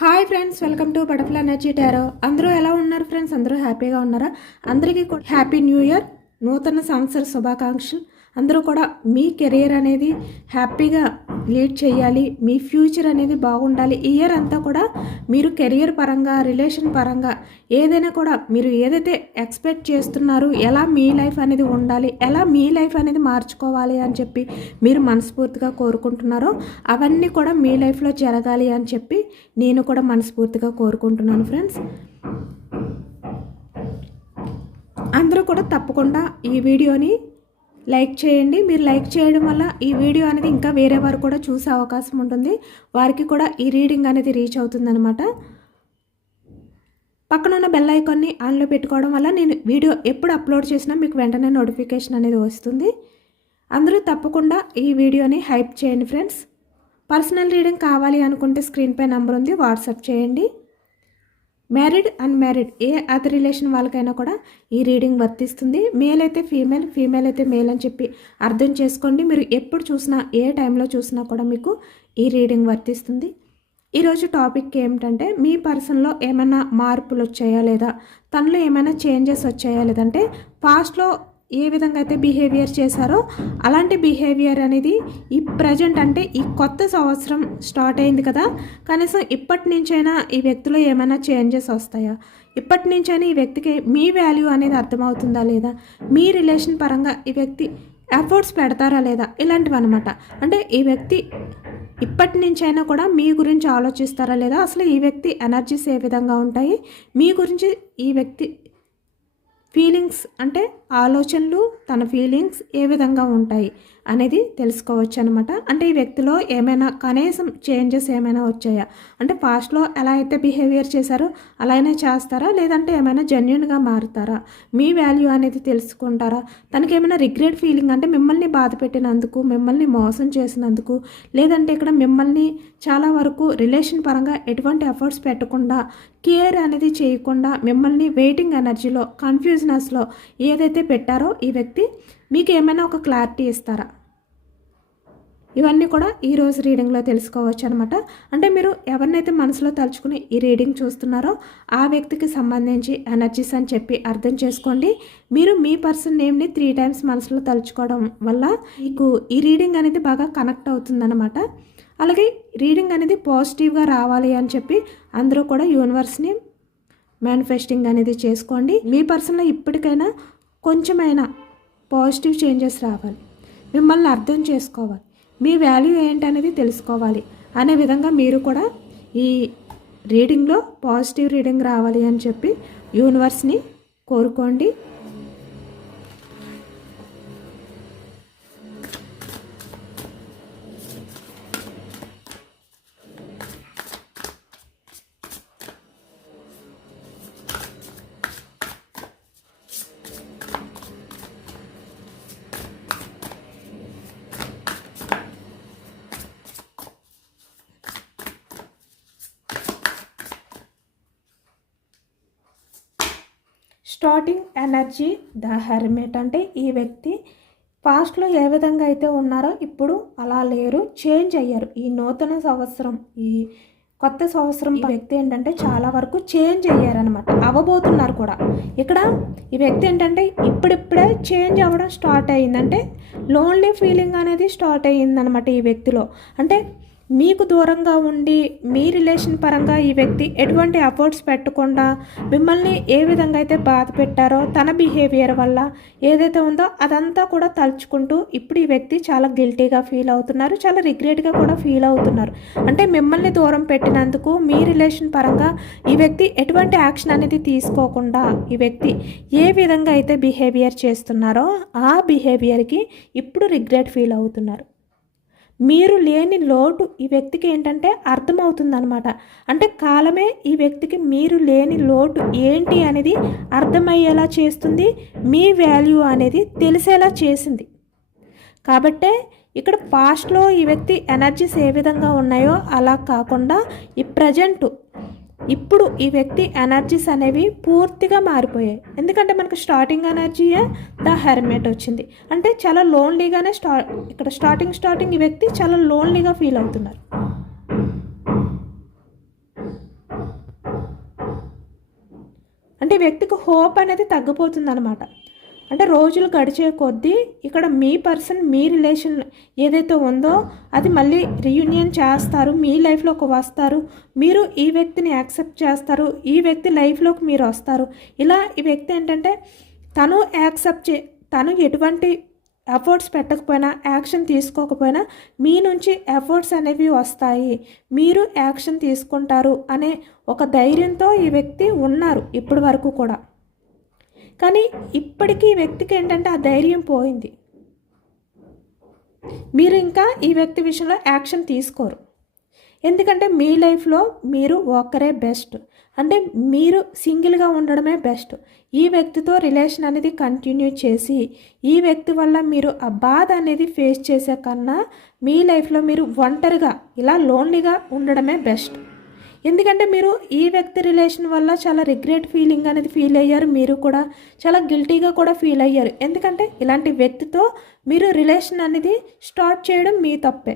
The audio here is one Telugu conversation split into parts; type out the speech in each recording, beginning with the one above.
Hi friends, welcome to butterfly energy tarot. అందరూ ఎలా ఉన్నారు ఫ్రెండ్స్? అందరూ హ్యాపీగా ఉన్నారా? అందరికీ కూడా హ్యాపీ న్యూ ఇయర్, నూతన సంవత్సర శుభాకాంక్షలు. అందరూ కూడా మీ కెరీర్ అనేది హ్యాపీగా లీడ్ చేయాలి, మీ ఫ్యూచర్ అనేది బాగుండాలి. ఈ ఇయర్ అంతా కూడా మీరు కెరియర్ పరంగా, రిలేషన్ పరంగా ఏదైనా కూడా మీరు ఏదైతే ఎక్స్పెక్ట్ చేస్తున్నారో, ఎలా మీ లైఫ్ అనేది ఉండాలి, ఎలా మీ లైఫ్ అనేది మార్చుకోవాలి అని చెప్పి మీరు మనస్ఫూర్తిగా కోరుకుంటున్నారో అవన్నీ కూడా మీ లైఫ్లో జరగాలి అని చెప్పి నేను కూడా మనస్ఫూర్తిగా కోరుకుంటున్నాను ఫ్రెండ్స్. అందరూ కూడా తప్పకుండా ఈ వీడియోని లైక్ చేయండి. మీరు లైక్ చేయడం వల్ల ఈ వీడియో అనేది ఇంకా వేరే వారు కూడా చూసే అవకాశం ఉంటుంది, వారికి కూడా ఈ రీడింగ్ అనేది రీచ్ అవుతుందన్నమాట. పక్కనున్న బెల్ ఐకాన్ని ఆన్లో పెట్టుకోవడం వల్ల నేను వీడియో ఎప్పుడు అప్లోడ్ చేసినా మీకు వెంటనే నోటిఫికేషన్ అనేది వస్తుంది. అందరూ తప్పకుండా ఈ వీడియోని హైప్ చేయండి ఫ్రెండ్స్. పర్సనల్ రీడింగ్ కావాలి అనుకుంటే స్క్రీన్పై నెంబర్ ఉంది, వాట్సాప్ చేయండి. మ్యారీడ్, అన్మ్యారీడ్ ఏ అదర్ రిలేషన్ వాళ్ళకైనా కూడా ఈ రీడింగ్ వర్తిస్తుంది. మేల్ అయితే ఫీమేల్, ఫీమేల్ అయితే మేల్ అని చెప్పి అర్థం చేసుకోండి. మీరు ఎప్పుడు చూసినా, ఏ టైంలో చూసినా కూడా మీకు ఈ రీడింగ్ వర్తిస్తుంది. ఈరోజు టాపిక్ ఏమిటంటే, మీ పర్సన్లో ఏమైనా మార్పులు వచ్చాయా లేదా, తనలో ఏమైనా చేంజెస్ వచ్చాయా లేదంటే పాస్ట్లో ఏ విధంగా అయితే బిహేవియర్ చేశారో అలాంటి బిహేవియర్ అనేది ఈ ప్రజెంట్ అంటే ఈ కొత్త సంవత్సరం స్టార్ట్ అయింది కదా, కనీసం ఇప్పటి నుంచైనా ఈ వ్యక్తిలో ఏమైనా చేంజెస్ వస్తాయా, ఇప్పటి నుంచైనా ఈ వ్యక్తికి మీ వాల్యూ అనేది అర్థమవుతుందా లేదా, మీ రిలేషన్ పరంగా ఈ వ్యక్తి ఎఫర్ట్స్ పెడతారా లేదా, ఇలాంటివి అనమాట. అంటే ఈ వ్యక్తి ఇప్పటి నుంచైనా కూడా మీ గురించి ఆలోచిస్తారా లేదా, అసలు ఈ వ్యక్తి ఎనర్జీస్ ఏ విధంగా ఉంటాయి, మీ గురించి ఈ వ్యక్తి ఫీలింగ్స్ అంటే ఆలోచనలు, తన ఫీలింగ్స్ ఏ విధంగా ఉంటాయి అనేది తెలుసుకోవచ్చు అనమాట. అంటే ఈ వ్యక్తిలో ఏమైనా కనీసం చేంజెస్ ఏమైనా వచ్చాయా, అంటే పాస్ట్లో ఎలా అయితే బిహేవియర్ చేశారో అలానే చేస్తారా లేదంటే ఏమైనా జెన్యున్గా మారుతారా, మీ వాల్యూ అనేది తెలుసుకుంటారా, తనకి ఏమైనా రిగ్రెట్ ఫీలింగ్ అంటే మిమ్మల్ని బాధ పెట్టినందుకు, మిమ్మల్ని మోసం చేసినందుకు, లేదంటే ఇక్కడ మిమ్మల్ని చాలా వరకు రిలేషన్ పరంగా ఎటువంటి ఎఫర్ట్స్ పెట్టకుండా, కేర్ అనేది చేయకుండా మిమ్మల్ని వెయిటింగ్ ఎనర్జీలో, కన్ఫ్యూజనెస్లో ఏదైతే పెట్టారో ఈ వ్యక్తి మీకు ఏమైనా ఒక క్లారిటీ ఇస్తారా, ఇవన్నీ కూడా ఈరోజు రీడింగ్లో తెలుసుకోవచ్చు అనమాట. అంటే మీరు ఎవరినైతే మనసులో తలుచుకుని ఈ రీడింగ్ చూస్తున్నారో ఆ వ్యక్తికి సంబంధించి ఎనర్జీస్ అని చెప్పి అర్థం చేసుకోండి. మీరు మీ పర్సన్ నేమ్ని 3 times మనసులో తలుచుకోవడం వల్ల మీకు ఈ రీడింగ్ అనేది బాగా కనెక్ట్ అవుతుందన్నమాట. అలాగే రీడింగ్ అనేది పాజిటివ్గా రావాలి అని చెప్పి అందరూ కూడా యూనివర్స్ని మేనిఫెస్టింగ్ అనేది చేసుకోండి. మీ పర్సన్లో ఇప్పటికైనా కొంచెమైనా పాజిటివ్ చేంజెస్ రావాలి, మిమ్మల్ని అర్థం చేసుకోవాలి, మీ వాల్యూ ఏంటనేది తెలుసుకోవాలి అనే విధంగా మీరు కూడా ఈ రీడింగ్లో పాజిటివ్ రీడింగ్ రావాలి అని చెప్పి యూనివర్స్ని కోరుకోండి. Starting energy, the hermit. అంటే ఈ వ్యక్తి పాస్ట్లో ఏ విధంగా అయితే ఉన్నారో ఇప్పుడు అలా లేరు, చేంజ్ అయ్యారు. ఈ నూతన సంవత్సరం, ఈ కొత్త సంవత్సరం ఈ వ్యక్తి ఏంటంటే చాలా వరకు చేంజ్ అయ్యారనమాట, అవ్వబోతున్నారు కూడా. ఇక్కడ ఈ వ్యక్తి ఏంటంటే ఇప్పుడిప్పుడే చేంజ్ అవ్వడం స్టార్ట్ అయ్యిందంటే లోన్లీ ఫీలింగ్ అనేది స్టార్ట్ అయ్యిందనమాట ఈ వ్యక్తిలో. అంటే మీకు దూరంగా ఉండి మీ రిలేషన్ పరంగా ఈ వ్యక్తి ఎటువంటి ఎఫర్ట్స్ పెట్టకుండా మిమ్మల్ని ఏ విధంగా అయితే బాధ పెట్టారో తన బిహేవియర్ వల్ల ఏదైతే ఉందో అదంతా కూడా తలుచుకుంటూ ఇప్పుడు ఈ వ్యక్తి చాలా గిల్టీగా ఫీల్ అవుతున్నారు, చాలా రిగ్రెట్గా కూడా ఫీల్ అవుతున్నారు. అంటే మిమ్మల్ని దూరం పెట్టినందుకు మీ రిలేషన్ పరంగా ఈ వ్యక్తి ఎటువంటి యాక్షన్ అనేది తీసుకోకుండా ఈ వ్యక్తి ఏ విధంగా అయితే బిహేవియర్ చేస్తున్నారో ఆ బిహేవియర్కి ఇప్పుడు రిగ్రెట్ ఫీల్ అవుతున్నారు. మీరు లేని లోటు ఈ వ్యక్తికి ఏంటంటే అర్థమవుతుందనమాట. అంటే కాలమే ఈ వ్యక్తికి మీరు లేని లోటు ఏంటి అనేది అర్థమయ్యేలా చేస్తుంది, మీ వాల్యూ అనేది తెలిసేలా చేసింది. కాబట్టే ఇక్కడ పాస్ట్లో ఈ వ్యక్తి ఎనర్జీస్ ఏ విధంగా ఉన్నాయో అలా కాకుండా ఈ ప్రజెంటు ఇప్పుడు ఈ వ్యక్తి ఎనర్జీస్ అనేవి పూర్తిగా మారిపోయాయి. ఎందుకంటే మనకు స్టార్టింగ్ ఎనర్జీయే ద హెర్మిట్ వచ్చింది. అంటే చాలా లోన్లీగానే ఇక్కడ స్టార్టింగ్ ఈ వ్యక్తి చాలా లోన్లీగా ఫీల్ అవుతున్నారు. అంటే ఈ వ్యక్తికి హోప్ అనేది తగ్గిపోతుంది అనమాట. అంటే రోజులు గడిచే కొద్దీ ఇక్కడ మీ పర్సన్ మీ రిలేషన్ ఏదైతే ఉందో అది మళ్ళీ రీయూనియన్ చేస్తారు, మీ లైఫ్లోకి వస్తారు, మీరు ఈ వ్యక్తిని యాక్సెప్ట్ చేస్తారు, ఈ వ్యక్తి లైఫ్లోకి మీరు వస్తారు. ఇలా ఈ వ్యక్తి ఏంటంటే తను ఎటువంటి ఎఫర్ట్స్ పెట్టకపోయినా, యాక్షన్ తీసుకోకపోయినా మీ నుంచి ఎఫర్ట్స్ అనేవి వస్తాయి, మీరు యాక్షన్ తీసుకుంటారు అనే ఒక ధైర్యంతో ఈ వ్యక్తి ఉన్నారు ఇప్పటి వరకు కూడా. కానీ ఇప్పటికీ ఈ వ్యక్తికి ఏంటంటే ఆ ధైర్యం పోయింది. మీరు ఇంకా ఈ వ్యక్తి విషయంలో యాక్షన్ తీసుకోరు. ఎందుకంటే మీ లైఫ్లో మీరు ఒక్కరే బెస్ట్, అంటే మీరు సింగిల్గా ఉండడమే బెస్ట్. ఈ వ్యక్తితో రిలేషన్ అనేది కంటిన్యూ చేసి ఈ వ్యక్తి వల్ల మీరు ఆ బాధ అనేది ఫేస్ చేసే కన్నా మీ లైఫ్లో మీరు ఒంటరిగా ఇలా లోన్లీగా ఉండడమే బెస్ట్. ఎందుకంటే మీరు ఈ వ్యక్తి రిలేషన్ వల్ల చాలా రిగ్రెట్ ఫీలింగ్ అనేది ఫీల్ అయ్యారు, మీరు కూడా చాలా గిల్టీగా కూడా ఫీల్ అయ్యారు. ఎందుకంటే ఇలాంటి వ్యక్తితో మీరు రిలేషన్ అనేది స్టార్ట్ చేయడం మీ తప్పే,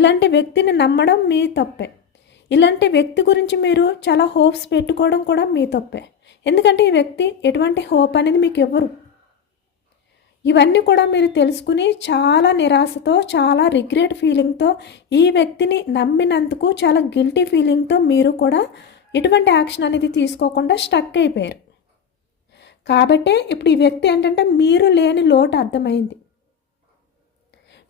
ఇలాంటి వ్యక్తిని నమ్మడం మీ తప్పే, ఇలాంటి వ్యక్తి గురించి మీరు చాలా హోప్స్ పెట్టుకోవడం కూడా మీ తప్పే. ఎందుకంటే ఈ వ్యక్తి ఎటువంటి హోప్ అనేది మీకు ఇవ్వరు. ఇవన్నీ కూడా మీరు తెలుసుకుని చాలా నిరాశతో, చాలా రిగ్రెట్ ఫీలింగ్తో, ఈ వ్యక్తిని నమ్మినందుకు చాలా గిల్టీ ఫీలింగ్తో మీరు కూడా ఎటువంటి యాక్షన్ అనేది తీసుకోకుండా స్టక్ అయిపోయారు. కాబట్టే ఇప్పుడు ఈ వ్యక్తి ఏంటంటే మీరు లేని లోటు అర్థమైంది,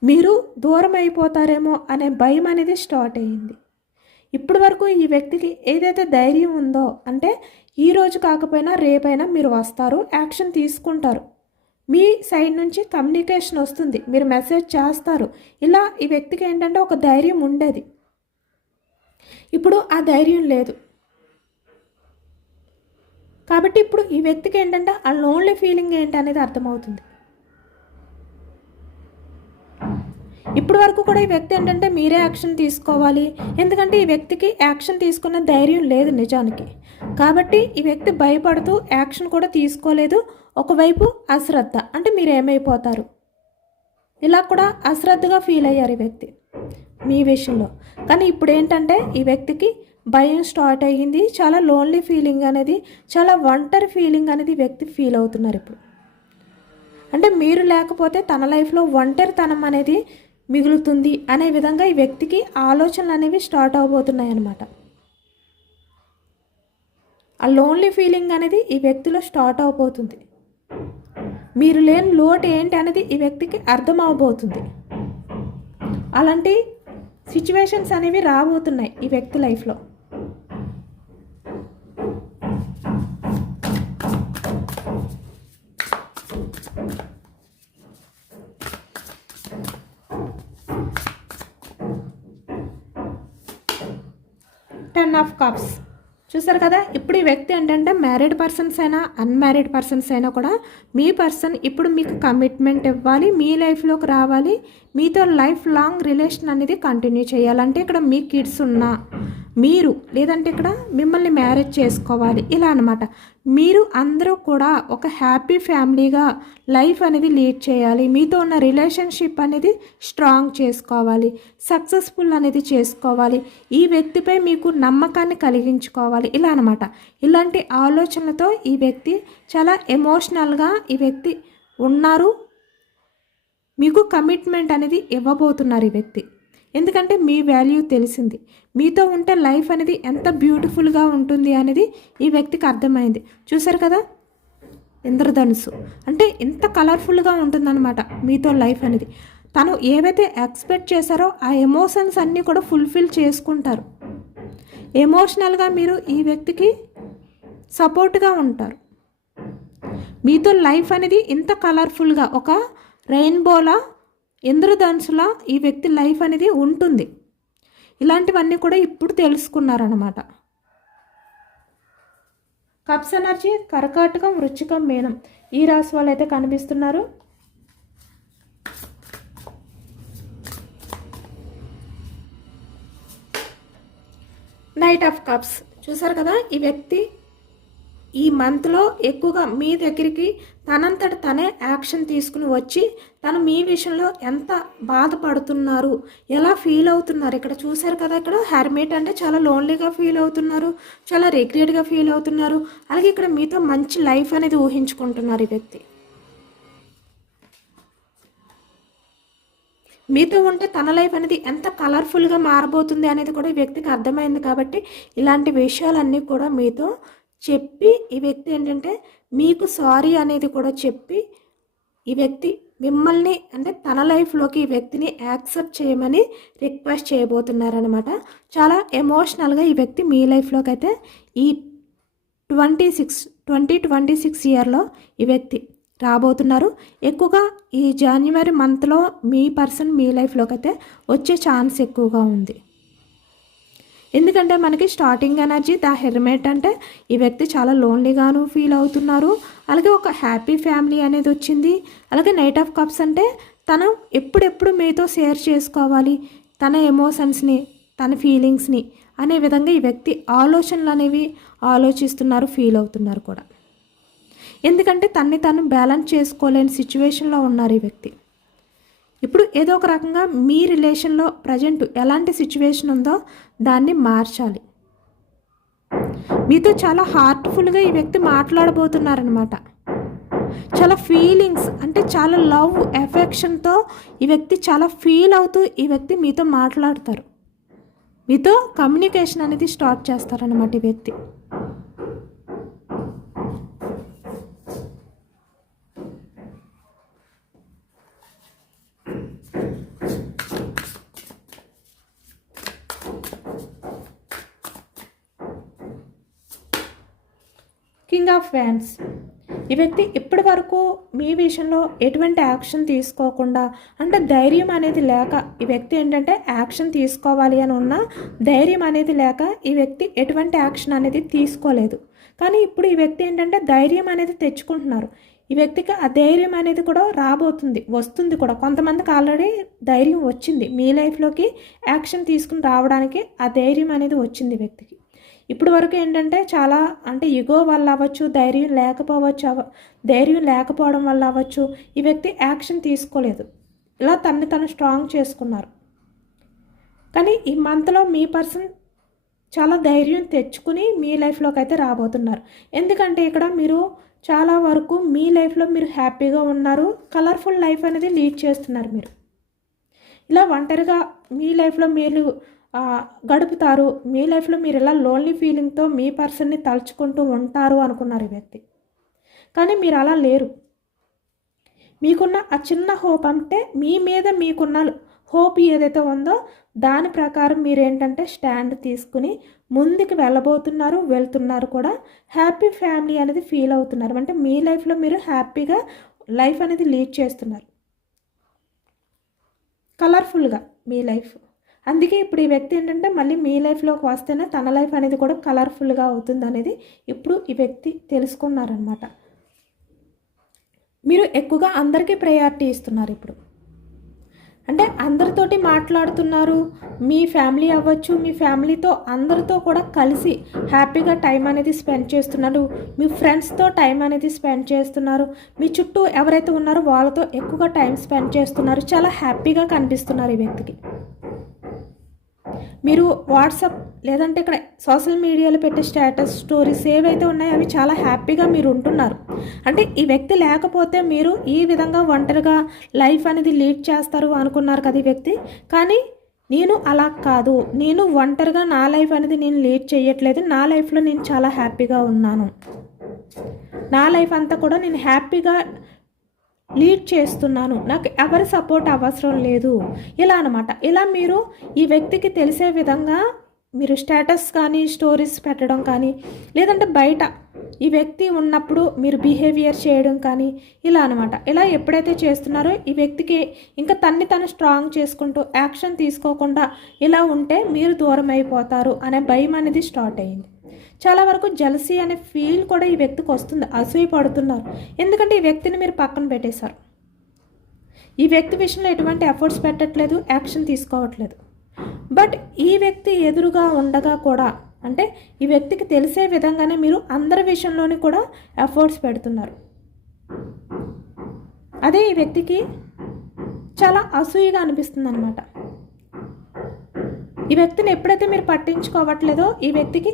మీరు దూరం అయిపోతారేమో అనే భయం అనేది స్టార్ట్ అయ్యింది. ఇప్పటి వరకు ఈ వ్యక్తికి ఏదైతే ధైర్యం ఉందో, అంటే ఈరోజు కాకపోయినా రేపైనా మీరు వస్తారు, యాక్షన్ తీసుకుంటారు, మీ సైడ్ నుంచి కమ్యూనికేషన్ వస్తుంది, మీరు మెసేజ్ చేస్తారు, ఇలా ఈ వ్యక్తికి ఏంటంటే ఒక ధైర్యం ఉండేది. ఇప్పుడు ఆ ధైర్యం లేదు. కాబట్టి ఇప్పుడు ఈ వ్యక్తికి ఏంటంటే ఆ లోన్లీ ఫీలింగ్ ఏంటి అనేది అర్థమవుతుంది. ఇప్పటి వరకు కూడా ఈ వ్యక్తి ఏంటంటే మీరే యాక్షన్ తీసుకోవాలి, ఎందుకంటే ఈ వ్యక్తికి యాక్షన్ తీసుకున్న ధైర్యం లేదు నిజానికి. కాబట్టి ఈ వ్యక్తి భయపడుతూ యాక్షన్ కూడా తీసుకోలేదు. ఒకవైపు అశ్రద్ధ, అంటే మీరు ఏమైపోతారు, ఇలా కూడా అశ్రద్ధగా ఫీల్ అయ్యారు ఈ వ్యక్తి మీ విషయంలో. కానీ ఇప్పుడు ఏంటంటే ఈ వ్యక్తికి భయం స్టార్ట్ అయ్యింది, చాలా లోన్లీ ఫీలింగ్ అనేది, చాలా ఒంటరి ఫీలింగ్ అనేది వ్యక్తి ఫీల్ అవుతున్నారు ఇప్పుడు. అంటే మీరు లేకపోతే తన లైఫ్లో ఒంటరితనం అనేది మిగులుతుంది అనే విధంగా ఈ వ్యక్తికి ఆలోచనలు అనేవి స్టార్ట్ అవబోతున్నాయి అన్నమాట. ఆ లోన్లీ ఫీలింగ్ అనేది ఈ వ్యక్తిలో స్టార్ట్ అవబోతుంది. మీరు లేని లోటు ఏంటి అనేది ఈ వ్యక్తికి అర్థం అవబోతుంది. అలాంటి సిచ్యువేషన్స్ అనేవి రాబోతున్నాయి ఈ వ్యక్తి లైఫ్లో. టెన్ ఆఫ్ కప్స్ చూసారు కదా. ఇప్పుడు ఈ వ్యక్తి ఏంటంటే మ్యారీడ్ పర్సన్స్ అయినా అన్మ్యారీడ్ పర్సన్స్ అయినా కూడా మీ పర్సన్ ఇప్పుడు మీకు కమిట్మెంట్ ఇవ్వాలి, మీ లైఫ్లోకి రావాలి, మీతో లైఫ్ లాంగ్ రిలేషన్ అనేది కంటిన్యూ చేయాలంటే ఇక్కడ మీ కిడ్స్ ఉన్నా మీరు, లేదంటే ఇక్కడ మిమ్మల్ని మ్యారేజ్ చేసుకోవాలి, ఇలా అనమాట. మీరు అందరూ కూడా ఒక హ్యాపీ ఫ్యామిలీగా లైఫ్ అనేది లీడ్ చేయాలి, మీతో ఉన్న రిలేషన్షిప్ అనేది స్ట్రాంగ్ చేసుకోవాలి, సక్సెస్ఫుల్ అనేది చేసుకోవాలి, ఈ వ్యక్తిపై మీకు నమ్మకాన్ని కలిగించుకోవాలి, ఇలా అనమాట. ఇలాంటి ఆలోచనలతో ఈ వ్యక్తి చాలా ఎమోషనల్గా ఈ వ్యక్తి ఉన్నారు. మీకు కమిట్మెంట్ అనేది ఇవ్వబోతున్నారు ఈ వ్యక్తి. ఎందుకంటే మీ వాల్యూ తెలిసింది, మీతో ఉంటే లైఫ్ అనేది ఎంత బ్యూటిఫుల్గా ఉంటుంది అనేది ఈ వ్యక్తికి అర్థమైంది. చూసారు కదా, ఇంద్రధనుసు అంటే ఎంత కలర్ఫుల్గా ఉంటుందన్నమాట మీతో లైఫ్ అనేది. తను ఏవైతే ఎక్స్పెక్ట్ చేశారో ఆ ఎమోషన్స్ అన్నీ కూడా ఫుల్ఫిల్ చేసుకుంటారు. ఎమోషనల్గా మీరు ఈ వ్యక్తికి సపోర్ట్గా ఉంటారు. మీతో లైఫ్ అనేది ఇంత కలర్ఫుల్గా ఒక రెయిన్బోలా, ఇంద్రధనుసులా ఈ వ్యక్తి లైఫ్ అనేది ఉంటుంది. ఇలాంటివన్నీ కూడా ఇప్పుడు తెలుసుకున్నారన్నమాట. కప్స్ ఎనర్జీ కర్కాటకం, వృశ్చికం, మీనం ఈ రాశి వాళ్ళు అయితే కనిపిస్తున్నారు. నైట్ ఆఫ్ కప్స్ చూసారు కదా. ఈ వ్యక్తి ఈ మంత్లో ఎక్కువగా మీ దగ్గరికి తనంతట తనే యాక్షన్ తీసుకుని వచ్చి తను మీ విషయంలో ఎంత బాధపడుతున్నారు, ఎలా ఫీల్ అవుతున్నారు. ఇక్కడ చూశారు కదా, ఇక్కడ హెర్మిట్ అంటే చాలా లోన్లీగా ఫీల్ అవుతున్నారు, చాలా రిగ్రెట్గా ఫీల్ అవుతున్నారు. అలాగే ఇక్కడ మీతో మంచి లైఫ్ అనేది ఊహించుకుంటున్నారు. ఈ వ్యక్తి మీతో ఉంటే తన లైఫ్ అనేది ఎంత కలర్ఫుల్గా మారబోతుంది అనేది కూడా ఈ వ్యక్తికి అర్థమైంది. కాబట్టి ఇలాంటి విషయాలన్నీ కూడా మీతో చెప్పి ఈ వ్యక్తి ఏంటంటే మీకు సారీ అనేది కూడా చెప్పి ఈ వ్యక్తి మిమ్మల్ని అంటే తన లైఫ్లోకి ఈ వ్యక్తిని యాక్సెప్ట్ చేయమని రిక్వెస్ట్ చేయబోతున్నారనమాట. చాలా ఎమోషనల్గా ఈ వ్యక్తి మీ లైఫ్లోకి అయితే ఈ 2026 ఇయర్లో ఈ వ్యక్తి రాబోతున్నారు. ఎక్కువగా ఈ జనవరి మంత్లో మీ పర్సన్ మీ లైఫ్లోకి అయితే వచ్చే ఛాన్స్ ఎక్కువగా ఉంది. ఎందుకంటే మనకి స్టార్టింగ్ ఎనర్జీ ద హెర్మిట్ అంటే ఈ వ్యక్తి చాలా లోన్లీగాను ఫీల్ అవుతున్నారు. అలాగే ఒక హ్యాపీ ఫ్యామిలీ అనేది వచ్చింది. అలాగే నైట్ ఆఫ్ కప్స్ అంటే తను ఎప్పుడెప్పుడు మీతో షేర్ చేసుకోవాలి తన ఎమోషన్స్ని, తన ఫీలింగ్స్ని అనే విధంగా ఈ వ్యక్తి ఆలోచనలు అనేవి ఆలోచిస్తున్నారు, ఫీల్ అవుతున్నారు కూడా. ఎందుకంటే తన్ని తను బ్యాలెన్స్ చేసుకోలేని సిచ్యువేషన్లో ఉన్నారు ఈ వ్యక్తి. ఇప్పుడు ఏదో ఒక రకంగా మీ రిలేషన్లో ప్రజెంట్ ఎలాంటి సిచ్యువేషన్ ఉందో దాన్ని మార్చాలి. మీతో చాలా హార్ట్ఫుల్గా ఈ వ్యక్తి మాట్లాడబోతున్నారనమాట. చాలా ఫీలింగ్స్ అంటే చాలా లవ్ ఎఫెక్షన్తో ఈ వ్యక్తి చాలా ఫీల్ అవుతూ ఈ వ్యక్తి మీతో మాట్లాడతారు. మీతో కమ్యూనికేషన్ అనేది స్టార్ట్ చేస్తారనమాట ఈ వ్యక్తి. కింగ్ ఆఫ్ వ్యాండ్స్ ఈ వ్యక్తి ఇప్పటి వరకు మీ విషయంలో ఎటువంటి యాక్షన్ తీసుకోకుండా అంటే ధైర్యం అనేది లేక ఈ వ్యక్తి ఏంటంటే యాక్షన్ తీసుకోవాలి అని ఉన్న ధైర్యం అనేది లేక ఈ వ్యక్తి ఎటువంటి యాక్షన్ అనేది తీసుకోలేదు. కానీ ఇప్పుడు ఈ వ్యక్తి ఏంటంటే ధైర్యం అనేది తెచ్చుకుంటున్నారు. ఈ వ్యక్తికి ఆ ధైర్యం అనేది కూడా వస్తుంది కూడా. కొంతమందికి ఆల్రెడీ ధైర్యం వచ్చింది, మీ లైఫ్లోకి యాక్షన్ తీసుకుని రావడానికి ఆ ధైర్యం అనేది వచ్చింది వ్యక్తికి. ఇప్పుడు వరకు ఏంటంటే చాలా అంటే ఇగో వల్ల అవ్వచ్చు, ధైర్యం లేకపోవడం వల్ల అవ్వచ్చు ఈ వ్యక్తి యాక్షన్ తీసుకోలేదు. ఇలా తను స్ట్రాంగ్ చేసుకున్నారు. కానీ ఈ మంత్లో మీ పర్సన్ చాలా ధైర్యం తెచ్చుకుని మీ లైఫ్లోకి అయితే రాబోతున్నారు. ఎందుకంటే ఇక్కడ మీరు చాలా వరకు మీ లైఫ్లో మీరు హ్యాపీగా ఉన్నారు, కలర్ఫుల్ లైఫ్ అనేది లీడ్ చేస్తున్నారు. మీరు ఇలా ఒంటరిగా మీ లైఫ్లో మీరు గడుపుతారు. మీ లైఫ్లో మీరు ఇలా లోన్లీ ఫీలింగ్తో మీ పర్సన్ని తలుచుకుంటూ ఉంటారు అనుకున్నారు ఈ వ్యక్తి. కానీ మీరు అలా లేరు. మీకున్న ఆ చిన్న హోప్ అంటే మీ మీద మీకున్న హోప్ ఏదైతే ఉందో దాని ప్రకారం మీరేంటంటే స్టాండ్ తీసుకుని ముందుకు వెళ్తున్నారు కూడా. హ్యాపీ ఫ్యామిలీ అనేది ఫీల్ అవుతున్నారు. అంటే మీ లైఫ్లో మీరు హ్యాపీగా లైఫ్ అనేది లీడ్ చేస్తున్నారు, కలర్ఫుల్గా మీ లైఫ్. అందుకే ఇప్పుడు ఈ వ్యక్తి ఏంటంటే మళ్ళీ మీ లైఫ్లోకి వస్తేనే తన లైఫ్ అనేది కూడా కలర్ఫుల్గా అవుతుంది అనేది ఇప్పుడు ఈ వ్యక్తి తెలుసుకున్నారనమాట. మీరు ఎక్కువగా అందరికీ ప్రయారిటీ ఇస్తున్నారు. ఇప్పుడు అంటే అందరితోటి మాట్లాడుతున్నారు. మీ ఫ్యామిలీ అవ్వచ్చు, మీ ఫ్యామిలీతో అందరితో కూడా కలిసి హ్యాపీగా టైం అనేది స్పెండ్ చేస్తున్నారు. మీ ఫ్రెండ్స్తో టైం అనేది స్పెండ్ చేస్తున్నారు. మీ చుట్టూ ఎవరైతే ఉన్నారో వాళ్ళతో ఎక్కువగా టైం స్పెండ్ చేస్తున్నారు. చాలా హ్యాపీగా కనిపిస్తున్నారు ఈ వ్యక్తికి. మీరు వాట్సాప్ లేదంటే ఇక్కడ సోషల్ మీడియాలో పెట్టే స్టేటస్ స్టోరీస్ ఏవైతే ఉన్నాయో అవి చాలా హ్యాపీగా మీరు ఉంటున్నారు. అంటే ఈ వ్యక్తి లేకపోతే మీరు ఈ విధంగా ఒంటరిగా లైఫ్ అనేది లీడ్ చేస్తారు అనుకున్నారు కదా ఈ వ్యక్తి. కానీ నేను అలా కాదు, నేను ఒంటరిగా నా లైఫ్ అనేది నేను లీడ్ చేయట్లేదు. నా లైఫ్లో నేను చాలా హ్యాపీగా ఉన్నాను. నా లైఫ్ అంతా కూడా నేను హ్యాపీగా లీడ్ చేస్తున్నాను, నాకు ఎవరి సపోర్ట్ అవసరం లేదు, ఇలా అనమాట. ఇలా మీరు ఈ వ్యక్తికి తెలిసే విధంగా మీరు స్టేటస్ కానీ స్టోరీస్ పెట్టడం కానీ లేదంటే బయట ఈ వ్యక్తి ఉన్నప్పుడు మీరు బిహేవియర్ చేయడం కానీ ఇలా అనమాట. ఇలా ఎప్పుడైతే చేస్తున్నారో ఈ వ్యక్తికి ఇంకా తను స్ట్రాంగ్ చేసుకుంటూ యాక్షన్ తీసుకోకుండా ఇలా ఉంటే మీరు దూరం అయిపోతారు అనే భయం అనేది స్టార్ట్ అయ్యింది. చాలా వరకు జలసీ అనే ఫీల్ కూడా ఈ వ్యక్తికి వస్తుంది, అసూయ పడుతున్నారు. ఎందుకంటే ఈ వ్యక్తిని మీరు పక్కన పెట్టేశారు. ఈ వ్యక్తి విషయంలో ఎటువంటి ఎఫర్ట్స్ పెట్టట్లేదు, యాక్షన్ తీసుకోవట్లేదు. బట్ ఈ వ్యక్తి ఎదురుగా ఉండగా కూడా అంటే ఈ వ్యక్తికి తెలిసే విధంగానే మీరు అందరి విషయంలోని కూడా ఎఫర్ట్స్ పెడుతున్నారు. అదే ఈ వ్యక్తికి చాలా అసూయగా అనిపిస్తుంది అనమాట. ఈ వ్యక్తిని ఎప్పుడైతే మీరు పట్టించుకోవట్లేదో ఈ వ్యక్తికి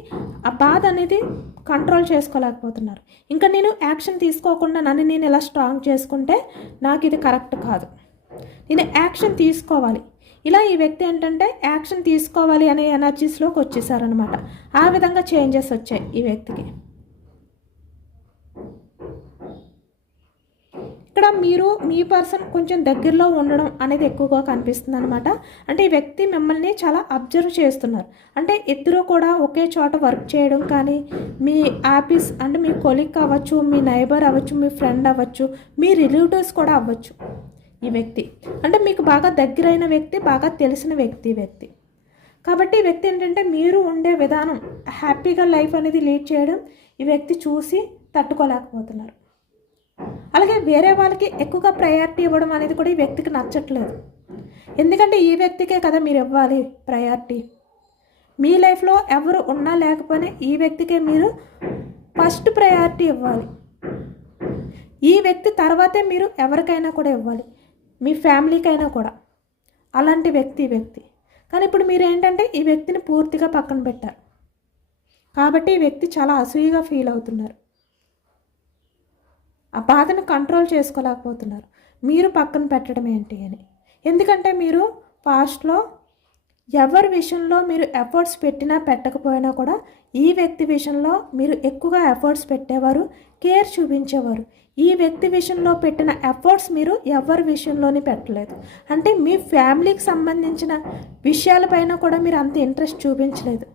ఆ బాధ అనేది కంట్రోల్ చేసుకోలేకపోతున్నారు. ఇంకా నేను యాక్షన్ తీసుకోకుండా నన్ను నేను ఎలా స్ట్రాంగ్ చేసుకుంటే నాకు ఇది కరెక్ట్ కాదు, నేను యాక్షన్ తీసుకోవాలి. ఇలా ఈ వ్యక్తి ఏంటంటే యాక్షన్ తీసుకోవాలి అనే ఎనర్జీస్లోకి వచ్చేసారనమాట. ఆ విధంగా చేంజెస్ వచ్చాయి ఈ వ్యక్తికి. ఇక్కడ మీరు మీ పర్సన్ కొంచెం దగ్గరలో ఉండడం అనేది ఎక్కువగా కనిపిస్తుంది అనమాట. అంటే ఈ వ్యక్తి మిమ్మల్ని చాలా అబ్జర్వ్ చేస్తున్నారు. అంటే ఇద్దరు కూడా ఒకే చోట వర్క్ చేయడం కానీ, మీ ఆఫీస్ అంటే మీ కొలీగ్ అవ్వచ్చు, మీ నైబర్ అవ్వచ్చు, మీ ఫ్రెండ్ అవ్వచ్చు, మీ రిలేటివ్స్ కూడా అవ్వచ్చు. ఈ వ్యక్తి అంటే మీకు బాగా దగ్గరైన వ్యక్తి, బాగా తెలిసిన వ్యక్తి. కాబట్టి ఈ వ్యక్తి ఏంటంటే మీరు ఉండే విధానం, హ్యాపీగా లైఫ్ అనేది లీడ్ చేయడం ఈ వ్యక్తి చూసి తట్టుకోలేకపోతున్నారు. అలాగే వేరే వాళ్ళకి ఎక్కువగా ప్రయారిటీ ఇవ్వడం అనేది కూడా ఈ వ్యక్తికి నచ్చట్లేదు. ఎందుకంటే ఈ వ్యక్తికే కదా మీరు ఇవ్వాలి ప్రయారిటీ. మీ లైఫ్లో ఎవరు ఉన్నా లేకపోయినా ఈ వ్యక్తికే మీరు ఫస్ట్ ప్రయారిటీ ఇవ్వాలి. ఈ వ్యక్తి తర్వాతే మీరు ఎవరికైనా కూడా ఇవ్వాలి, మీ ఫ్యామిలీకైనా కూడా. అలాంటి వ్యక్తి ఈ వ్యక్తి. కానీ ఇప్పుడు మీరు ఏంటంటే ఈ వ్యక్తిని పూర్తిగా పక్కన పెట్టారు. కాబట్టి ఈ వ్యక్తి చాలా అసూయగా ఫీల్ అవుతున్నారు. ఆ బాధను కంట్రోల్ చేసుకోలేకపోతున్నారు. మీరు పక్కన పెట్టడం ఏంటి అని. ఎందుకంటే మీరు పాస్ట్లో ఎవరి విషయంలో మీరు ఎఫర్ట్స్ పెట్టినా పెట్టకపోయినా కూడా ఈ వ్యక్తి విషయంలో మీరు ఎక్కువగా ఎఫర్ట్స్ పెట్టేవారు, కేర్ చూపించేవారు. ఈ వ్యక్తి విషయంలో పెట్టిన ఎఫర్ట్స్ మీరు ఎవరి విషయంలోని పెట్టలేదు. అంటే మీ ఫ్యామిలీకి సంబంధించిన విషయాలపైన కూడా మీరు అంత ఇంట్రెస్ట్ చూపించలేదు.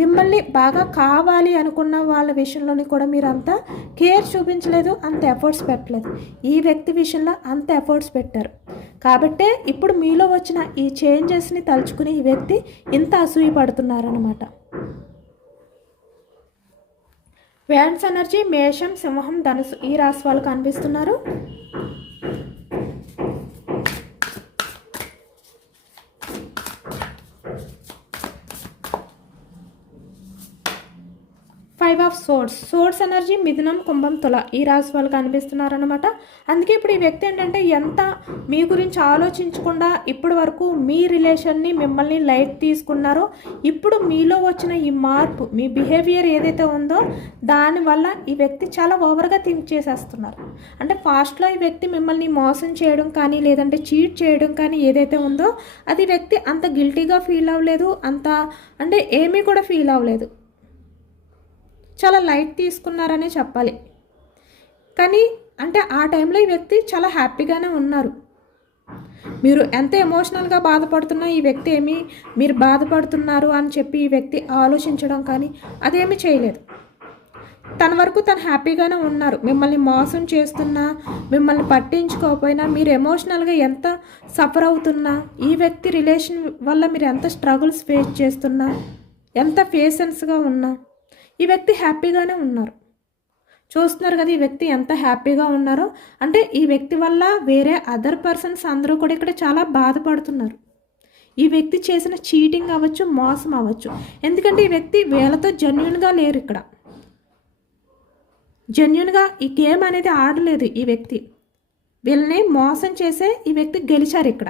మిమ్మల్ని బాగా కావాలి అనుకున్న వాళ్ళ విషయంలోని కూడా మీరు అంత కేర్ చూపించలేదు, అంత ఎఫర్ట్స్ పెట్టలేదు. ఈ వ్యక్తి విషయంలో అంత ఎఫర్ట్స్ పెట్టారు. కాబట్టే ఇప్పుడు మీలో వచ్చిన ఈ చేంజెస్ని తలుచుకుని ఈ వ్యక్తి ఇంత అసూయ పడుతున్నారనమాట. వ్యాన్స్ ఎనర్జీ మేషం, సింహం, ధనుసు ఈ రాశి వాళ్ళు కనిపిస్తున్నారు. ఫైవ్ ఆఫ్ సోర్డ్స్ ఎనర్జీ మిథునం, కుంభం, తుల ఈ రాశి వాళ్ళు కనిపిస్తున్నారనమాట. అందుకే ఇప్పుడు ఈ వ్యక్తి ఏంటంటే ఎంత మీ గురించి ఆలోచించకుండా ఇప్పటి వరకు మీ రిలేషన్ని మిమ్మల్ని లైట్ తీసుకున్నారో, ఇప్పుడు మీలో వచ్చిన ఈ మార్పు, మీ బిహేవియర్ ఏదైతే ఉందో దానివల్ల ఈ వ్యక్తి చాలా ఓవర్గా థింక్ చేసేస్తున్నారు. అంటే ఫాస్ట్లో ఈ వ్యక్తి మిమ్మల్ని మోసం చేయడం కానీ లేదంటే చీట్ చేయడం కానీ ఏదైతే ఉందో అది వ్యక్తి అంత గిల్టీగా ఫీల్ అవ్వలేదు, అంత అంటే ఏమీ కూడా ఫీల్ అవ్వలేదు, చాలా లైట్ తీసుకున్నారనే చెప్పాలి. కానీ అంటే ఆ టైంలో ఈ వ్యక్తి చాలా హ్యాపీగానే ఉన్నారు. మీరు ఎంత ఎమోషనల్గా బాధపడుతున్నా ఈ వ్యక్తి ఏమీ మీరు బాధపడుతున్నారు అని చెప్పి ఈ వ్యక్తి ఆలోచించడం కానీ అదేమీ చేయలేదు. తన వరకు తను హ్యాపీగానే ఉన్నారు. మిమ్మల్ని మోసం చేస్తున్నా, మిమ్మల్ని పట్టించుకోకపోయినా, మీరు ఎమోషనల్గా ఎంత సఫర్ అవుతున్నా, ఈ వ్యక్తి రిలేషన్ వల్ల మీరు ఎంత స్ట్రగుల్స్ ఫేస్ చేస్తున్నా, ఎంత పేషెన్స్గా ఉన్నా ఈ వ్యక్తి హ్యాపీగానే ఉన్నారు. చూస్తున్నారు కదా ఈ వ్యక్తి ఎంత హ్యాపీగా ఉన్నారో. అంటే ఈ వ్యక్తి వల్ల వేరే అదర్ పర్సన్స్ అందరూ కూడా ఇక్కడ చాలా బాధపడుతున్నారు. ఈ వ్యక్తి చేసిన చీటింగ్ అవ్వచ్చు, మోసం అవ్వచ్చు. ఎందుకంటే ఈ వ్యక్తి వీళ్ళతో జెన్యున్గా లేరు. ఇక్కడ జెన్యున్గా ఈ గేమ్ అనేది ఆడలేదు. ఈ వ్యక్తి వీళ్ళని మోసం చేసే ఈ వ్యక్తి గెలిచారు. ఇక్కడ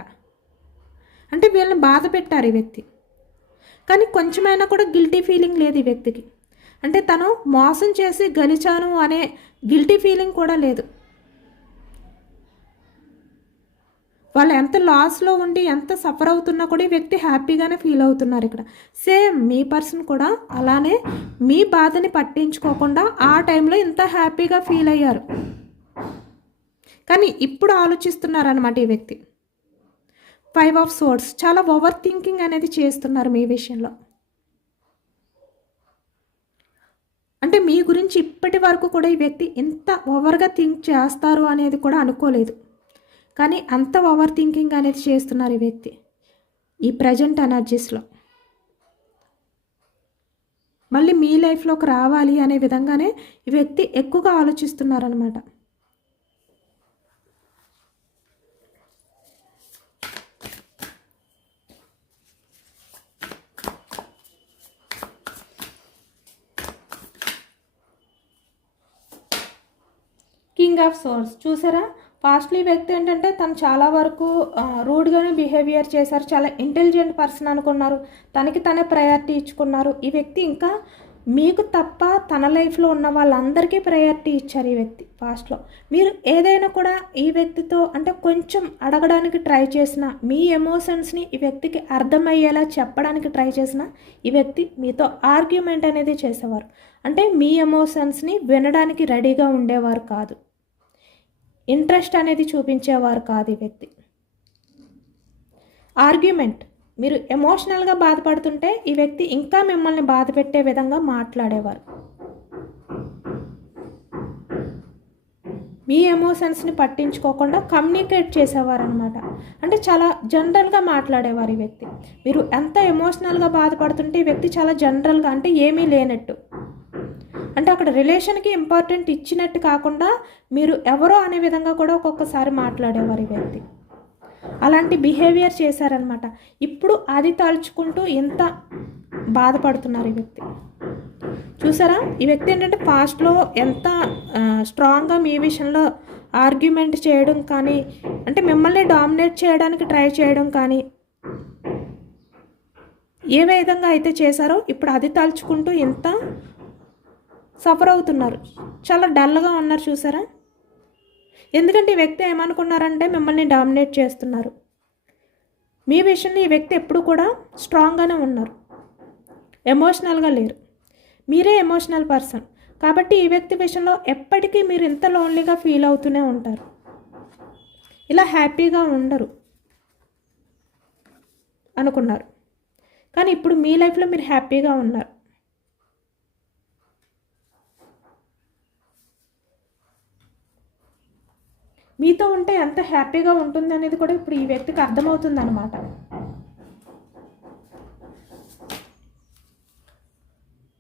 అంటే వీళ్ళని బాధ పెట్టారు ఈ వ్యక్తి. కానీ కొంచెమైనా కూడా గిల్టీ ఫీలింగ్ లేదు ఈ వ్యక్తికి. అంటే తను మోసం చేసి గెలిచాను అనే గిల్టీ ఫీలింగ్ కూడా లేదు. వాళ్ళు ఎంత లాస్లో ఉండి ఎంత సఫర్ అవుతున్నా కూడా ఈ వ్యక్తి హ్యాపీగానే ఫీల్ అవుతున్నారు. ఇక్కడ సేమ్ మీ పర్సన్ కూడా అలానే మీ బాధని పట్టించుకోకుండా ఆ టైంలో ఇంత హ్యాపీగా ఫీల్ అయ్యారు. కానీ ఇప్పుడు ఆలోచిస్తున్నారనమాట ఈ వ్యక్తి. ఫైవ్ ఆఫ్ సోర్డ్స్ చాలా ఓవర్ థింకింగ్ అనేది చేస్తున్నారు మీ విషయంలో. అంటే మీ గురించి ఇప్పటి వరకు కూడా ఈ వ్యక్తి ఎంత ఓవర్గా థింక్ చేస్తారు అనేది కూడా అనుకోలేదు. కానీ అంత ఓవర్ థింకింగ్ అనేది చేస్తున్నారు ఈ వ్యక్తి ఈ ప్రజెంట్ ఎనర్జీస్లో. మళ్ళీ మీ లైఫ్లోకి రావాలి అనే విధంగానే ఈ వ్యక్తి ఎక్కువగా ఆలోచిస్తున్నారనమాట. కింగ్ ఆఫ్ సోర్స్ చూసారా. పాస్ట్లీ వ్యక్తి ఏంటంటే తను చాలా వరకు రూడ్గానే బిహేవియర్ చేశారు, చాలా ఇంటెలిజెంట్ పర్సన్ అనుకున్నారు, తనకి తనే ప్రయారిటీ ఇచ్చుకున్నారు. ఈ వ్యక్తి ఇంకా మీకు తప్ప తన లైఫ్లో ఉన్న వాళ్ళందరికీ ప్రయారిటీ ఇచ్చారు ఈ వ్యక్తి పాస్ట్లో. మీరు ఏదైనా కూడా ఈ వ్యక్తితో అంటే కొంచెం అడగడానికి ట్రై చేసిన, మీ ఎమోషన్స్ని ఈ వ్యక్తికి అర్థమయ్యేలా చెప్పడానికి ట్రై చేసిన, ఈ వ్యక్తి మీతో ఆర్గ్యుమెంట్ అనేది చేసేవారు. అంటే మీ ఎమోషన్స్ని వినడానికి రెడీగా ఉండేవారు కాదు, ఇంట్రెస్ట్ అనేది చూపించేవారు కాదు ఈ వ్యక్తి. ఆర్గ్యుమెంట్, మీరు ఎమోషనల్గా బాధపడుతుంటే ఈ వ్యక్తి ఇంకా మిమ్మల్ని బాధ పెట్టే విధంగా మాట్లాడేవారు. మీ ఎమోషన్స్ని పట్టించుకోకుండా కమ్యూనికేట్ చేసేవారు అనమాట. అంటే చాలా జనరల్గా మాట్లాడేవారు ఈ వ్యక్తి. మీరు ఎంత ఎమోషనల్గా బాధపడుతుంటే ఈ వ్యక్తి చాలా జనరల్గా, అంటే ఏమీ లేనట్టు, అంటే అక్కడ రిలేషన్కి ఇంపార్టెంట్ ఇచ్చినట్టు కాకుండా మీరు ఎవరో అనే విధంగా కూడా ఒక్కొక్కసారి మాట్లాడేవారు ఈ వ్యక్తి. అలాంటి బిహేవియర్ చేశారనమాట. ఇప్పుడు అది తలుచుకుంటూ ఎంత బాధపడుతున్నారు ఈ వ్యక్తి. చూసారా, ఈ వ్యక్తి ఏంటంటే పాస్ట్లో ఎంత స్ట్రాంగ్గా మీ విషయంలో ఆర్గ్యుమెంట్ చేయడం కానీ, అంటే మిమ్మల్ని డామినేట్ చేయడానికి ట్రై చేయడం కానీ ఏ విధంగా అయితే చేశారో ఇప్పుడు అది తలుచుకుంటూ ఎంత సఫర్ అవుతున్నారు, చాలా డల్గా ఉన్నారు. చూసారా, ఎందుకంటే ఈ వ్యక్తి ఏమనుకున్నారంటే మిమ్మల్ని డామినేట్ చేస్తున్నారు. మీ విషయంలో ఈ వ్యక్తి ఎప్పుడు కూడా స్ట్రాంగ్గానే ఉన్నారు, ఎమోషనల్గా లేరు. మీరే ఎమోషనల్ పర్సన్ కాబట్టి ఈ వ్యక్తి విషయంలో ఎప్పటికీ మీరు ఇంత లోన్లీగా ఫీల్ అవుతూనే ఉంటారు, ఇలా హ్యాపీగా ఉండరు అనుకున్నారు. కానీ ఇప్పుడు మీ లైఫ్లో మీరు హ్యాపీగా ఉన్నారు. మీతో ఉంటే ఎంత హ్యాపీగా ఉంటుంది అనేది కూడా ఇప్పుడు ఈ వ్యక్తికి అర్థమవుతుంది అనమాట.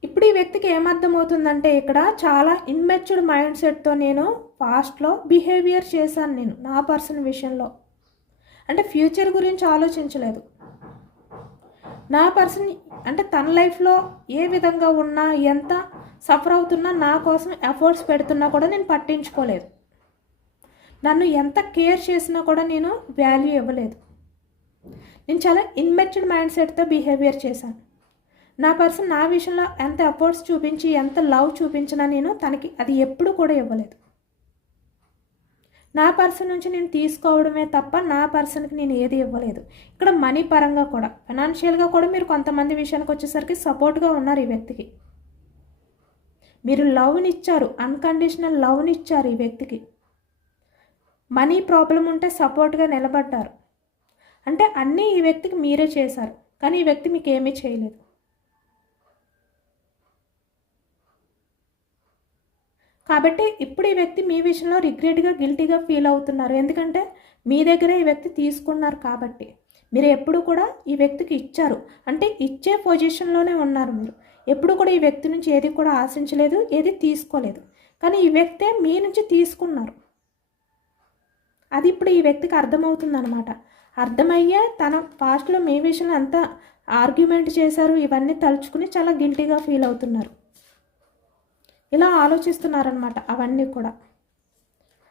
ఇప్పుడు ఈ వ్యక్తికి ఏమర్థమవుతుందంటే ఇక్కడ చాలా ఇన్మెచ్యూర్డ్ మైండ్ సెట్తో నేను పాస్ట్లో బిహేవియర్ చేశాను, నేను నా పర్సన్ విషయంలో అంటే ఫ్యూచర్ గురించి ఆలోచించలేదు. నా పర్సన్ అంటే తన లైఫ్లో ఏ విధంగా ఉన్నా, ఎంత సఫర్ అవుతున్నా, నా కోసం ఎఫర్ట్స్ పెడుతున్నా కూడా నేను పట్టించుకోలేదు. నన్ను ఎంత కేర్ చేసినా కూడా నేను వాల్యూ ఇవ్వలేదు. నేను చాలా ఇన్మెచ్యూర్డ్ మైండ్ సెట్తో బిహేవియర్ చేశాను. నా పర్సన్ నా విషయంలో ఎంత ఎఫర్ట్స్ చూపించి, ఎంత లవ్ చూపించినా నేను తనకి అది ఎప్పుడు కూడా ఇవ్వలేదు. నా పర్సన్ నుంచి నేను తీసుకోవడమే తప్ప నా పర్సన్కి నేను ఏది ఇవ్వలేదు. ఇక్కడ మనీ పరంగా కూడా, ఫైనాన్షియల్గా కూడా మీరు కొంతమంది విషయానికి వచ్చేసరికి సపోర్ట్గా ఉన్నారు ఈ వ్యక్తికి. మీరు లవ్ని ఇచ్చారు, అన్కండిషనల్ లవ్ని ఇచ్చారు ఈ వ్యక్తికి. మనీ ప్రాబ్లం ఉంటే సపోర్ట్గా నిలబడ్డారు. అంటే అన్నీ ఈ వ్యక్తికి మీరే చేశారు, కానీ ఈ వ్యక్తి మీకు ఏమీ చేయలేదు. కాబట్టి ఇప్పుడు ఈ వ్యక్తి మీ విషయంలో రిగ్రెట్గా, గిల్టీగా ఫీల్ అవుతున్నారు. ఎందుకంటే మీ దగ్గరే ఈ వ్యక్తి తీసుకున్నారు కాబట్టి. మీరు ఎప్పుడు కూడా ఈ వ్యక్తికి ఇచ్చారు, అంటే ఇచ్చే పొజిషన్లోనే ఉన్నారు. మీరు ఎప్పుడు కూడా ఈ వ్యక్తి నుంచి ఏది కూడా ఆశించలేదు, ఏది తీసుకోలేదు. కానీ ఈ వ్యక్తే మీ నుంచి తీసుకున్నారు. అది ఇప్పుడు ఈ వ్యక్తికి అర్థమవుతుంది అనమాట. అర్థమయ్యే తన పాస్ట్లో మీ విషయంలో అంతా ఆర్గ్యుమెంట్ చేశారు, ఇవన్నీ తలుచుకుని చాలా గిల్టీగా ఫీల్ అవుతున్నారు. ఇలా ఆలోచిస్తున్నారనమాట అవన్నీ కూడా.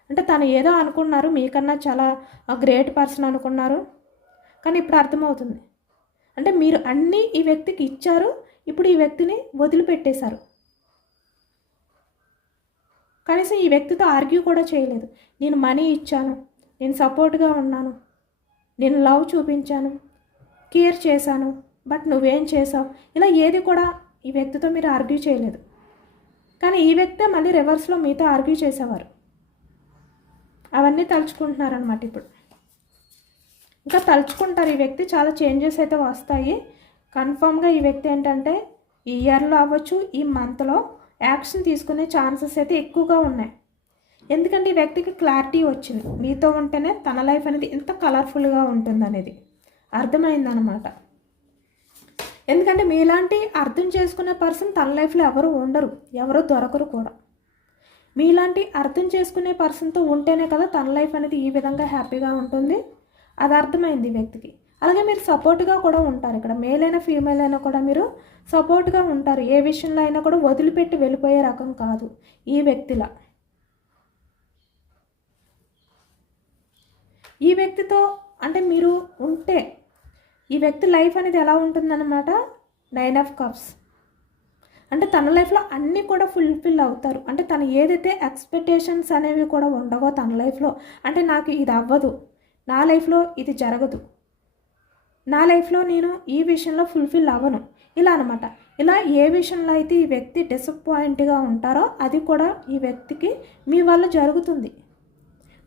అంటే తను ఏదో అనుకున్నారు, మీకన్నా చాలా గ్రేట్ పర్సన్ అనుకున్నారు, కానీ ఇప్పుడు అర్థమవుతుంది. అంటే మీరు అన్నీ ఈ వ్యక్తికి ఇచ్చారు, ఇప్పుడు ఈ వ్యక్తిని వదిలిపెట్టేశారు. కనీసం ఈ వ్యక్తితో ఆర్గ్యూ కూడా చేయలేదు. నేను మనీ ఇచ్చాను, నేను సపోర్ట్గా ఉన్నాను, నేను లవ్ చూపించాను, కేర్ చేశాను, బట్ నువ్వేం చేసావు, ఇలా ఏది కూడా ఈ వ్యక్తితో మీరు ఆర్గ్యూ చేయలేదు. కానీ ఈ వ్యక్తే మళ్ళీ రివర్స్లో మీతో ఆర్గ్యూ చేసేవారు. అవన్నీ తలుచుకుంటున్నారనమాట ఇప్పుడు. ఇంకా తలుచుకుంటారు ఈ వ్యక్తి. చాలా చేంజెస్ అయితే వస్తాయి కన్ఫామ్గా. ఈ వ్యక్తి ఏంటంటే ఈ ఇయర్లో అవ్వచ్చు, ఈ మంత్లో యాక్షన్ తీసుకునే ఛాన్సెస్ అయితే ఎక్కువగా ఉన్నాయి. ఎందుకంటే ఈ వ్యక్తికి క్లారిటీ వచ్చింది, మీతో ఉంటేనే తన లైఫ్ అనేది ఎంత కలర్ఫుల్గా ఉంటుంది అనేది అర్థమైందనమాట. ఎందుకంటే మీలాంటి అర్థం చేసుకునే పర్సన్ తన లైఫ్లో ఎవరు ఉండరు, ఎవరు దొరకరు కూడా. మీలాంటి అర్థం చేసుకునే పర్సన్తో ఉంటేనే కదా తన లైఫ్ అనేది ఈ విధంగా హ్యాపీగా ఉంటుంది. అది అర్థమైంది ఈ వ్యక్తికి. అలాగే మీరు సపోర్ట్గా కూడా ఉంటారు. ఇక్కడ మేల్ అయినా ఫీమేల్ అయినా కూడా మీరు సపోర్ట్గా ఉంటారు. ఏ విషయంలో అయినా కూడా వదిలిపెట్టి వెళ్ళిపోయే రకం కాదు ఈ వ్యక్తిలా. ఈ వ్యక్తితో అంటే మీరు ఉంటే ఈ వ్యక్తి లైఫ్ అనేది ఎలా ఉంటుందన్నమాట, 9 ఆఫ్ కప్స్. అంటే తన లైఫ్లో అన్నీ కూడా ఫుల్ఫిల్ అవుతారు. అంటే తను ఏదైతే ఎక్స్పెక్టేషన్స్ అనేవి కూడా ఉండవో తన లైఫ్లో, అంటే నాకు ఇది అవ్వదు, నా లైఫ్లో ఇది జరగదు, నా లైఫ్లో నేను ఈ విషయంలో ఫుల్ఫిల్ అవ్వను, ఇలా అనమాట. ఇలా ఏ విషయంలో అయితే ఈ వ్యక్తి డిసప్పాయింట్గా ఉంటారో అది కూడా ఈ వ్యక్తికి మీ వల్ల జరుగుతుంది.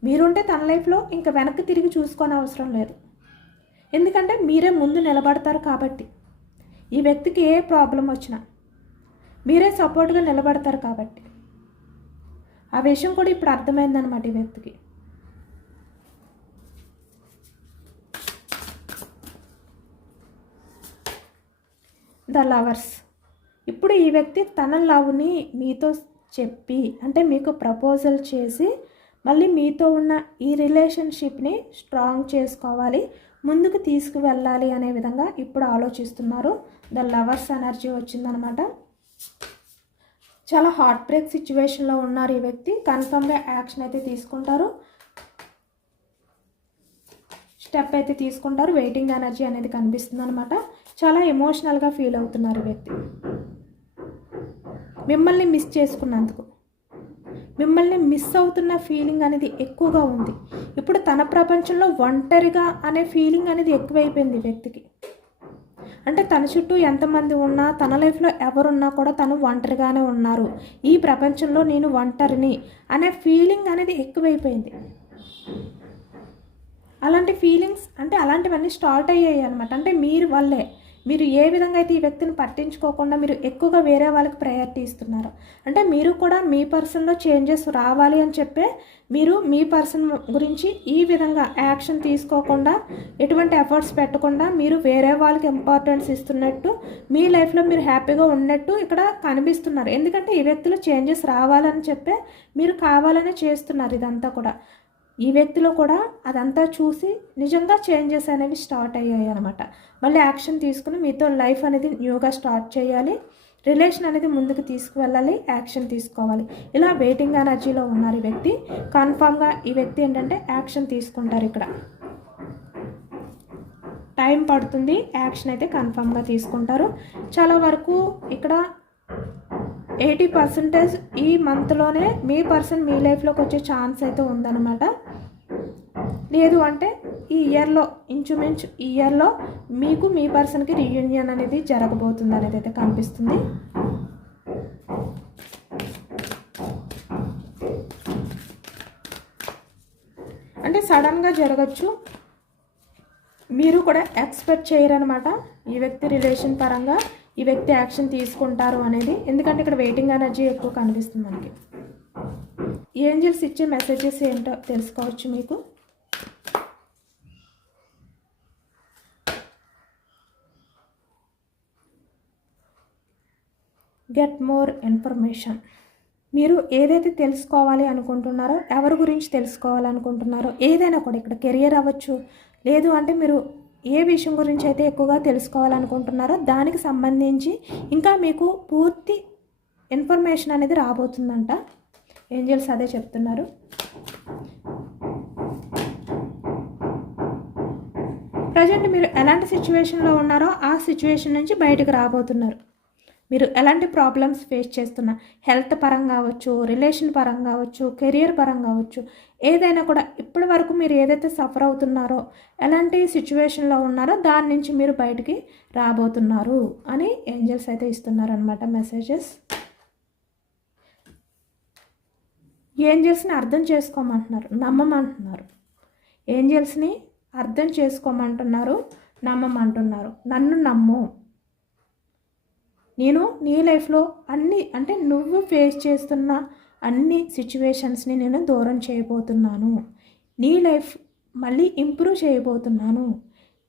మీరుంటే తన లైఫ్లో ఇంకా వెనక్కి తిరిగి చూసుకొని అవసరం లేదు. ఎందుకంటే మీరే ముందు నిలబడతారు కాబట్టి. ఈ వ్యక్తికి ఏ ప్రాబ్లం వచ్చినా మీరే సపోర్ట్గా నిలబడతారు కాబట్టి. ఆ విషయం కూడా ఇప్పుడు అర్థమైందనమాట ఈ వ్యక్తికి. The lovers. ఇప్పుడు ఈ వ్యక్తి తన లవ్ని మీతో చెప్పి, అంటే మీకు ప్రపోజల్ చేసి మళ్ళీ మీతో ఉన్న ఈ రిలేషన్షిప్ని స్ట్రాంగ్ చేసుకోవాలి, ముందుకు తీసుకువెళ్ళాలి అనే విధంగా ఇప్పుడు ఆలోచిస్తున్నారు. ద లవర్స్ ఎనర్జీ వచ్చిందనమాట. చాలా హార్ట్ బ్రేక్ సిచ్యువేషన్లో ఉన్నారు ఈ వ్యక్తి. కన్ఫర్మ్గా యాక్షన్ అయితే తీసుకుంటారు, స్టెప్ అయితే తీసుకుంటారు. వెయిటింగ్ ఎనర్జీ అనేది కనిపిస్తుంది అనమాట. చాలా ఎమోషనల్గా ఫీల్ అవుతున్నారు ఈ వ్యక్తి మిమ్మల్ని మిస్ చేసుకున్నందుకు. మిమ్మల్ని మిస్ అవుతున్న ఫీలింగ్ అనేది ఎక్కువగా ఉంది. ఇప్పుడు తన ప్రపంచంలో ఒంటరిగా అనే ఫీలింగ్ అనేది ఎక్కువైపోయింది వ్యక్తికి. అంటే తన చుట్టూ ఎంతమంది ఉన్నా, తన లైఫ్లో ఎవరున్నా కూడా తను ఒంటరిగానే ఉన్నారు, ఈ ప్రపంచంలో నేను ఒంటరిని అనే ఫీలింగ్ అనేది ఎక్కువైపోయింది. అలాంటి ఫీలింగ్స్ అంటే అలాంటివన్నీ స్టార్ట్ అయ్యాయి అనమాట. అంటే మీరు ఏ విధంగా అయితే ఈ వ్యక్తిని పట్టించుకోకుండా మీరు ఎక్కువగా వేరే వాళ్ళకి ప్రయారిటీ ఇస్తున్నారు. అంటే మీరు కూడా మీ పర్సన్లో చేంజెస్ రావాలి అని చెప్పే మీరు మీ పర్సన్ గురించి ఈ విధంగా యాక్షన్ తీసుకోకుండా, ఎటువంటి ఎఫర్ట్స్ పెట్టకుండా మీరు వేరే వాళ్ళకి ఇంపార్టెన్స్ ఇస్తున్నట్టు, మీ లైఫ్లో మీరు హ్యాపీగా ఉన్నట్టు ఇక్కడ కనిపిస్తున్నారు. ఎందుకంటే ఈ వ్యక్తిలో చేంజెస్ రావాలని చెప్పే మీరు కావాలనే చేస్తున్నారు ఇదంతా కూడా. ఈ వ్యక్తిలో కూడా అదంతా చూసి నిజంగా చేంజెస్ అనేవి స్టార్ట్ అయ్యాయి అనమాట. మళ్ళీ యాక్షన్ తీసుకుని మీతో లైఫ్ అనేది న్యూగా స్టార్ట్ చేయాలి, రిలేషన్ అనేది ముందుకు తీసుకువెళ్ళాలి, యాక్షన్ తీసుకోవాలి. ఇలా వెయిటింగ్ ఎనర్జీలో ఉన్నారు ఈ వ్యక్తి. కన్ఫామ్గా ఈ వ్యక్తి ఏంటంటే యాక్షన్ తీసుకుంటారు. ఇక్కడ టైం పడుతుంది, యాక్షన్ అయితే కన్ఫామ్గా తీసుకుంటారు. చాలా వరకు ఇక్కడ 80% ఈ మంత్లోనే మీ పర్సన్ మీ లైఫ్లోకి వచ్చే ఛాన్స్ అయితే ఉందన్నమాట. లేదు అంటే ఈ ఇయర్లో, ఇంచుమించు ఈ ఇయర్లో మీకు మీ పర్సన్కి రీయూనియన్ అనేది జరగబోతుంది అనేది అయితే కనిపిస్తుంది. అంటే సడన్గా జరగచ్చు, మీరు కూడా ఎక్స్పెక్ట్ చేయరనమాట ఈ వ్యక్తి రిలేషన్ పరంగా ఈ వ్యక్తి యాక్షన్ తీసుకుంటారు అనేది. ఎందుకంటే ఇక్కడ వెయిటింగ్ ఎనర్జీ ఎక్కువ కనిపిస్తుంది మనకి. ఏంజల్స్ ఇచ్చే మెసేజెస్ ఏంటో తెలుసుకోవచ్చు మీకు. Get more information. మీరు ఏదైతే తెలుసుకోవాలి అనుకుంటున్నారో, ఎవరి గురించి తెలుసుకోవాలనుకుంటున్నారో, ఏదైనా కూడా ఇక్కడ కెరియర్ అవ్వచ్చు, లేదు అంటే మీరు ఏ విషయం గురించి అయితే ఎక్కువగా తెలుసుకోవాలనుకుంటున్నారో దానికి సంబంధించి ఇంకా మీకు పూర్తి ఇన్ఫర్మేషన్ అనేది రాబోతుందంట. ఏంజల్స్ అదే చెప్తున్నారు. ప్రజెంట్ మీరు ఎలాంటి సిచ్యువేషన్లో ఉన్నారో ఆ సిచ్యువేషన్ నుంచి బయటకు రాబోతున్నారు. మీరు ఎలాంటి ప్రాబ్లమ్స్ ఫేస్ చేస్తున్నా, హెల్త్ పరంగా అవ్వచ్చు, రిలేషన్ పరంగా అవ్వచ్చు, కెరియర్ పరంగా అవ్వచ్చు, ఏదైనా కూడా ఇప్పటి వరకు మీరు ఏదైతే సఫర్ అవుతున్నారో, ఎలాంటి సిచ్యువేషన్లో ఉన్నారో దాని నుంచి మీరు బయటికి రాబోతున్నారు అని ఏంజల్స్ అయితే ఇస్తున్నారనమాట మెసేజెస్. ఏంజల్స్ని అర్థం చేసుకోమంటున్నారు, నమ్మమంటున్నారు. ఏంజల్స్ని అర్థం చేసుకోమంటున్నారు, నమ్మమంటున్నారు. నన్ను నమ్ము, నేను నీ లైఫ్లో అంటే నువ్వు ఫేస్ చేస్తున్న అన్ని సిచ్యువేషన్స్ని నేను దూరం చేయబోతున్నాను, నీ లైఫ్ మళ్ళీ ఇంప్రూవ్ చేయబోతున్నాను.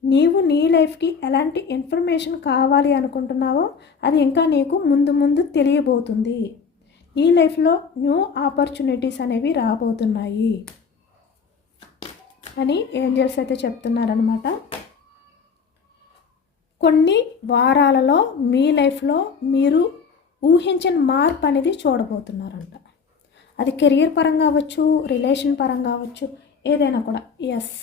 నీవు నీ లైఫ్కి ఎలాంటి ఇన్ఫర్మేషన్ కావాలి అనుకుంటున్నావో అది ఇంకా నీకు ముందు ముందు తెలియబోతుంది. నీ లైఫ్లో న్యూ ఆపర్చునిటీస్ అనేవి రాబోతున్నాయి అని ఏంజల్స్ అయితే చెప్తున్నారనమాట. కొన్ని వారాలలో మీ లైఫ్లో మీరు ఊహించని మార్పు అనేది చూడబోతున్నారంట. అది కెరియర్ పరంగా అవ్వచ్చు, రిలేషన్ పరంగా అవ్వచ్చు, ఏదైనా కూడా. ఎస్,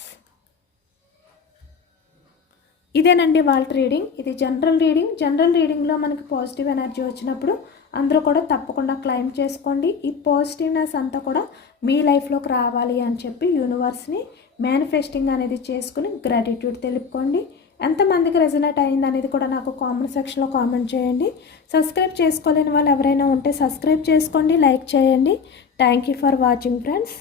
ఇదేనండి వాళ్ళ రీడింగ్. ఇది జనరల్ రీడింగ్. జనరల్ రీడింగ్లో మనకి పాజిటివ్ ఎనర్జీ వచ్చినప్పుడు అందరూ కూడా తప్పకుండా క్లైమ్ చేసుకోండి. ఈ పాజిటివ్నెస్ అంతా కూడా మీ లైఫ్లోకి రావాలి అని చెప్పి యూనివర్స్ని మేనిఫెస్టింగ్ అనేది చేసుకుని గ్రాటిట్యూడ్ తెలుపుకోండి. ఎంతమందికి రెజనేట్ అయింది అనేది కూడా నాకు కామెంట్ సెక్షన్లో కామెంట్ చేయండి. సబ్స్క్రైబ్ చేసుకోలేని వాళ్ళు ఎవరైనా ఉంటే సబ్స్క్రైబ్ చేసుకోండి, లైక్ చేయండి. Thank you for watching friends.